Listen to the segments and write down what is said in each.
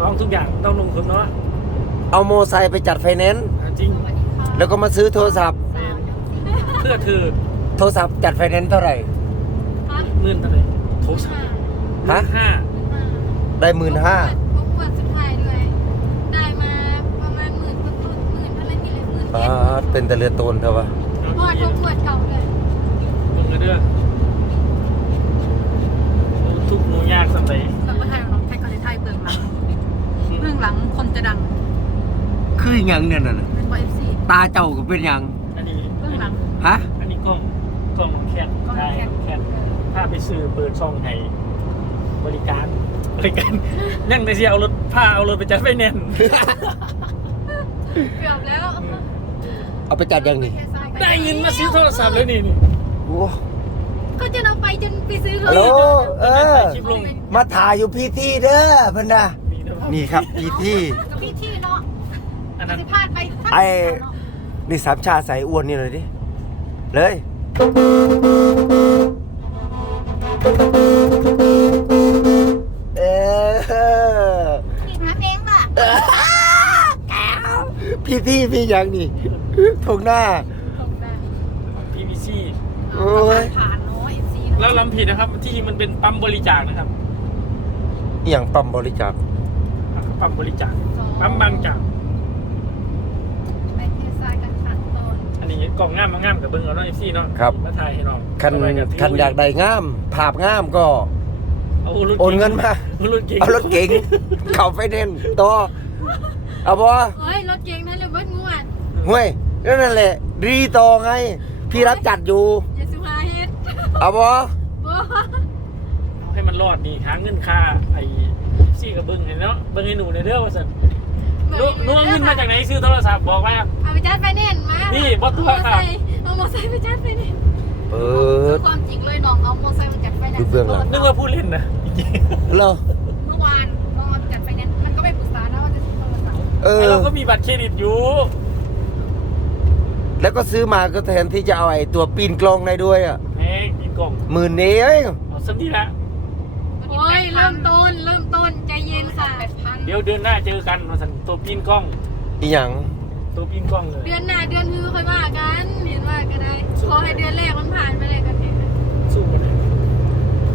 ลองทุกอย่างต้องลงทุนเนาะเอาโมไซค์ไปจัดไฟแนนซ์อะจริงแล้วก็มาซื้อโทรศัพท์ เพื่อเธอโทรศัพท์จัดไฟแนนซ์เท่าไหร่หมื่นเท่าไหร่โทรศัพท์ฮะห้าได้หมื่นห้าพกขวดสุดท้ายด้วยได้มาประมาณหมื่นต้นๆหมื่นเท่าไหร่นี่เลยหมื่นอ่าเจ็ดเป็นแต่เรือโตนเถอะวะพอดพกขวดเก่าเลยลงกันเด้อทุกหนูยากสำหรับเราก็ไทย งหลังคนจะดังคืออหยังเนี่ยน่ะเป็นบอยเอฟซีตาเจ้าก็เป็นหยังอันนี้เบื้องหลังฮะอันนี้กล้องกล้องแคทกล้องได้แคทแคทถ้าไปซื้อเปิดช่องให้บริการบริการนั่งในเสียเอารถพาเอารถไปจัดไฟแนนซ์เกือบแล้วเอาไปจัดยังนี่ได้เงินมาซื้อโทรศัพท์เลยนี่นี่โอ้ก็จะเอาไปจนไปซื้อฮัลโหลเออถ่ายคลิปลงมาถ่ายอยู่พีที่เด้อเพิ่นนะ นี่เด้อนี่ครับพีที่กับพี่ที่เนาะอันนั้นจะพลาดไปทักไอ้นี่สามชาใส่อ้วนนี่เลยดิ เลย เออพี่หาเพลงล่ะพี่ที่พี่ยังนี่ทงหน้า พีพีซีโอ้ย ผ่านเนาะเอฟซีแล้วลำผิดนะครับ ที่จริงมันเป็นปั๊มบริจาคนะครับ อหย่างปั๊มบริจาค ปั๊มบริจาคปั๊มบางจากไปเทสายกันขัดตอนอันนี้กล่องงามมางามกับเบิ้งเอาเนาะเอฟซีเนาะครับ มาถ่ายให้น้องคันต่ไปถืคันอยากได้งามภาพงามก็ เอารถโอนเงินมา เอารถเก๋งเอารถเก๋งเข้าไฟแนนซ์ต่อเอาบ่เฮ้ย รถเก๋งนั่นเลยเบิดงวดห่วยนั่นแหละ รีต่อไง พี่รับจัดอยู่ อย่าสุภาเฮ็ดเอาบ่บ่เอา ให้มันรอดนี่หาเงินค่าไอ้ซี่กับเบิ้งเห็นเนาะเบิ้งให้หนูในอยเด้อว่าสันหนูหนูเอาเงินมาจากไหนซื้อโทรศัพท์บอกว่า เอาไปจัดไฟแนนซ์มานี่นี่บ่ตัวค่ะ เอามอไซค์ไปจัดไฟแนนซ์เปิด ความจริงเลยน้องเอาโมอไซค์มาจัดไฟแนนดูซ์เบื้องหลัง นึกว่าผู้เล่นนะเหรอเมื่อวานน้องเอาจัดไฟแนนซ์มันก็ไม่ปรึกษานะว่าจะซื้อโทรศัพท์เอไอ้อเราก็มีบัตรเครดิตอยู่แล้วก็ซื้อมาก็แทนที่จะเอาไอ้ตัวปีนกลองได้ด้วยอะแม่งกินกล่องหมื่นเดียวเองเอาสักทีละโอ้ย เริ่มต้น เริ่มต้นใจเย็นค่ะแปดพันเดี๋ยวเดือนหน้าเจอกันมาสันตัวปีนกล้อง อีหยังตัวปีนกล้องเลยเดือนหน้าเดือนฮือค่อยว่ากัน เห็นว่าก็ได้ขอให้เดือนแรกมันผ่านไปเลยกันเถอะสู้กันเลย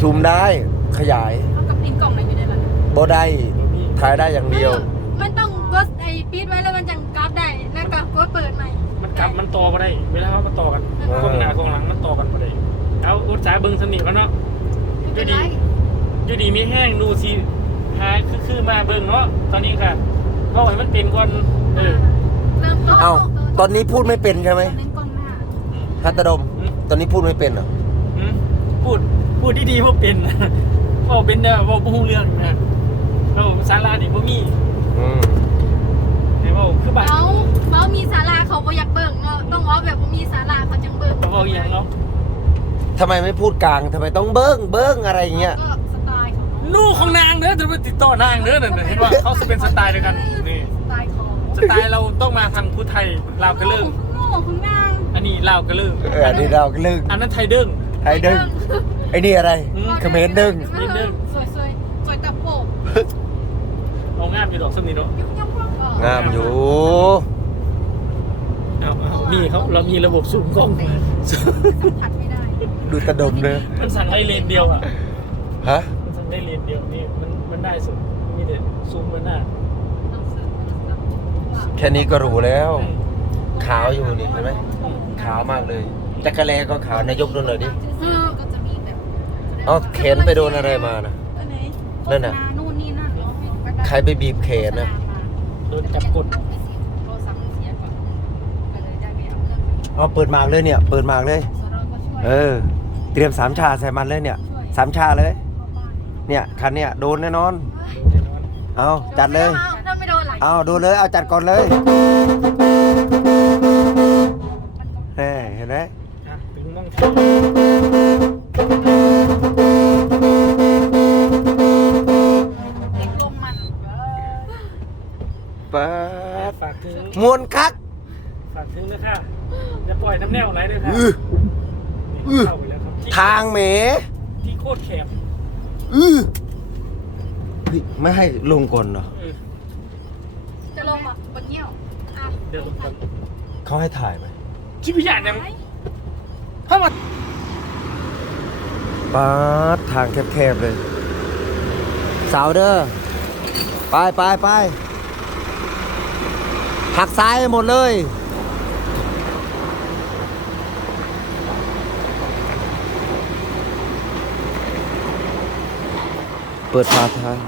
ซูมได้ขยายเอากับปีนกล่องไหนอยู่ในนั้นบ่ได้ถ่ายได้อย่างเดียว มันต้องกดไอ้ปิดไว้แล้วมันจังกราฟได้แล้วก็กดเปิดใหม่ มันกลับมันต่อมาได้ เวลามันต่อกันเออกล้องหน้ากล้องหลังมันต่อกันมาได้เอาอุตสาห์เบิ้งสนิทแล้วเนาะไม่เป็นไร อยู่ดีมีแห้งดูสิหาคือคือมาเบิ้งเนาะตอนนี้ค่ะเพราะว่ามันเป็นก่อนเออ เริ่มต้นเอ้าตอนนี้พูดไม่เป็นใช่ไหม เน้นกล้องหน้าฮัตตดม อืม ตอนนี้พูดไม่เป็นเหรออืมพูดพูดดีๆว่าเป็นพอเป็นเนี่ยว่าบ่ฮู้เรื่องนะเราสารานี่บ่มีอืมให้เว้าคือบ้านเขาเขามีสาราเขาก็อยากเบิ่งเนาะต้องว่าแบบว่ามีสาราเขาจังเบิ่งเขาเว้าอีหยังเนาะทำไมไม่พูดกลางทำไมต้องเบิ้งเบิ้งอะไรอย่างเงี้ยก็สไต ล์ของน้องลูกของนางเด้อจะไปติดต่อนางเด้อนั่นน่ะเห็นว่าเขาจะเป็นสไตล์เดียวกันนี่สไตล์ของสไตล์เราต้องมาทางพุทธไทยลาวกระเลิงโง่คุณนางอันนี้ลาวกระเลิงเอออันนี้เราก็ลึกอันนั้นไทยเด้งไอ้ดึงไอ้นี่อะไรอืม เขมรดึง นิดนึง สวยสวยสวยตะโปกเอางามอยู่ดอกสำนีเนาะยุบยับพวกเอองามอยู่เอาเอามีเขาเรามีระบบซูมกล้องสัมผัสไม่ได้ดูตะดมเนอะมันสั่งได้เลนเดียวอะฮะมันสั่ง ได้เลนเดียวนี่มันมันได้สุดมีแต่ซูมมาหน้าแค่นี้ก็รู้แล้ว ขาวอยู่นี่เห็นไหมขาวมากเลยจักรแลก็ขาวนายกดูหน่อยดิก็จะมีแบบเอาแขนไปโดนอะไรมานะนั่นน่ะนู่นนี่นั่นเนาะใครไปบีบแขนนะโดนจับกดโทรศัพท์มันเสียก่อนก็เลยได้ไปเอาเครื่องเอาเปิดหมากเลยเนี่ย เปิดหมากเลยสรก็ช่วยเออ เตรียมสามชาใส่มันเลยเนี่ยสามชาเลย เข้าบ้านเนี่ยคันเนี่ยโดนแน่นอน เอาจัดเลย ถ้าไม่โดนหลังเอาดูเลยเอาจัดก่อนเลยเฮ้เห็นไหมอะถึงมองเด็กลมมันป๊าดฝากถึงมวนคัก ฝากถึงนะค่ะอย่าปล่อยน้ำแนวไหลเลยค่ะอื้ออื้อเข้าไปแล้วครับที่ทางเหมที่โคตรแคบ อือฮ้ยไม่ให้ลงก่อนเหรอเออจะลงแบบบนเงี้ยวอะเดี๋ยวผมทเขาให้ถ่ายไหมำคิดพิจารณาถ้ามาป๊าดทางแคบๆเลย สาวเด้อไปไปไปหักซ้ายให้หมดเลย เปิดฝาท้าย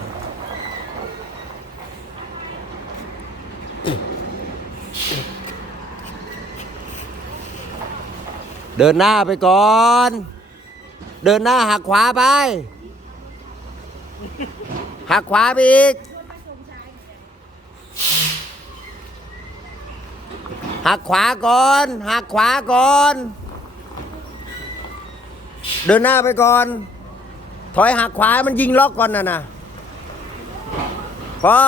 เดินหน้าไปก่อน เดินหน้าหักขวาไป หักขวาไปอีก หักขวาก่อน หักขวาก่อน เดินหน้าไปก่อน ถอยหักขวาให้มันยิงล็อกก่อนนะนะพอ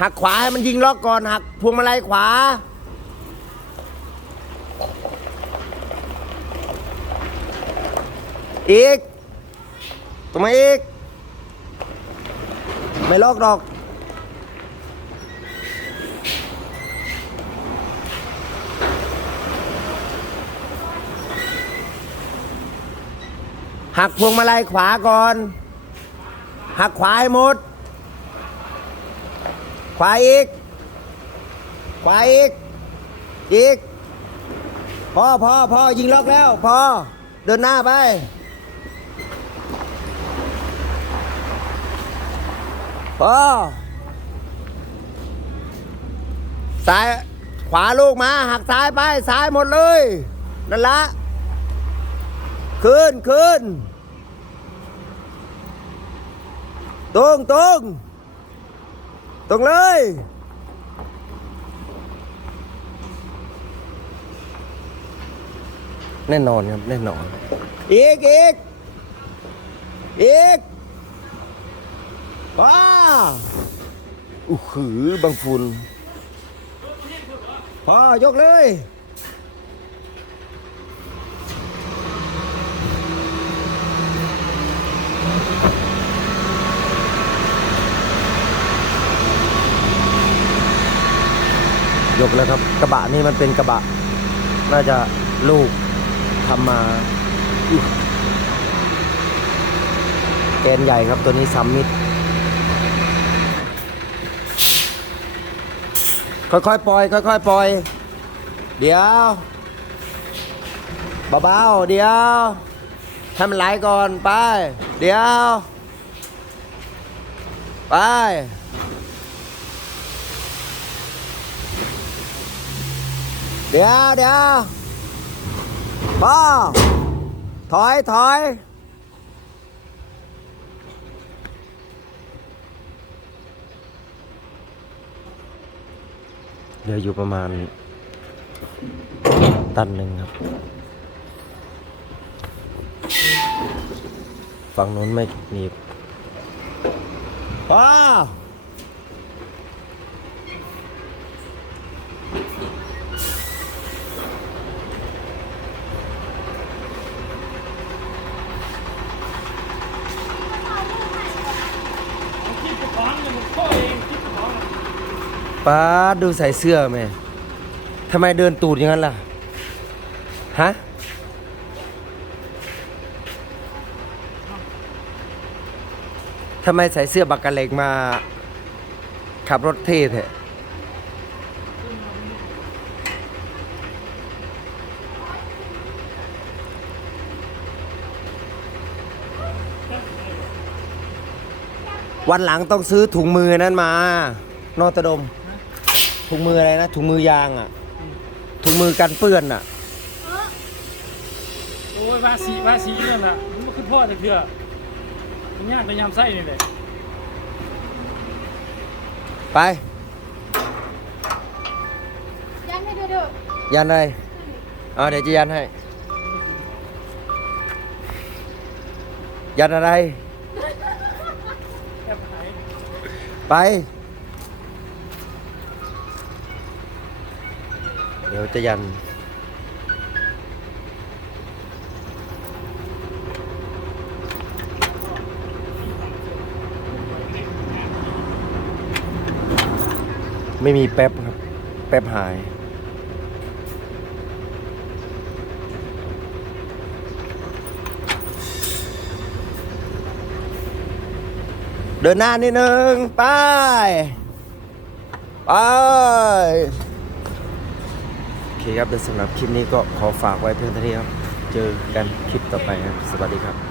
หักขวาให้มันยิงล็อกก่อน หักพวงมาลัยขวา อีกตรงมาอีก ไม่ล็อกดอก หักพวงมาลัยขวาก่อน หักขวาให้หมด ขวาอีก ขวาอีก อีก พอพอพอยิงล็อกแล้ว พอ เดินหน้าไป พอ ซ้าย ขวาลูกมา หักซ้ายไป ซ้ายหมดเลย นั่นละขึ้นขึ้น ตรงตรงตรงเลยแน่นอนครับแน่นอน อีกอีกอีกว้าอู้หือบางฝุ่นพอยกเลย ยกแล้วครับ กระบะนี่มันเป็นกระบะ น่าจะลูกทำมาแกนใหญ่ครับตัวนี้ซัมมิดค่อยๆปล่อยค่อยๆปล่อย เดี๋ยวเบาๆเดี๋ยวให้มันไหลก่อนไป เดี๋ยว ไป เดี๋ยวเดี๋ยวพ่อถอยถอยเหลืออยู่ประมาณ ตันหนึ่งครับ ฝั่งนู้นไม่หนีบพ่อ คิดจะฟังเนี่ยผมข้อเองคิดจะฟัง ป้าดูใส่เสื้อแม่ทำไมเดินตูดอย่างนั้นล่ะ ฮะ ทำไมใส่เสื้อบักกะเหล็กมา ขับรถเท่แท้วันหลังต้องซื้อถุงมือนั้นมา นอตะดม ถุงมืออะไรนะถุงมือยางอะถุงมือกันเปื้อนอะโอ้ยว่าสีว่าสีนั่นน่ะมันก็คือพ่อแต่เถื่อมันยากในยามไส้นี่แหละไปยันให้ดูดูยันเลยเอาเดี๋ยวจะยันให้ ยันอะไรแอบหายไป เดี๋ยวจะยัน ไม่มีแป๊บครับ แป๊บหายเดินหน้านิดนึง ไป ไป เคครับเดี๋ยวสำหรับคลิปนี้ก็ขอฝากไว้เพียงเท่านี้ครับ เจอกันคลิปต่อไปครับ สวัสดีครับ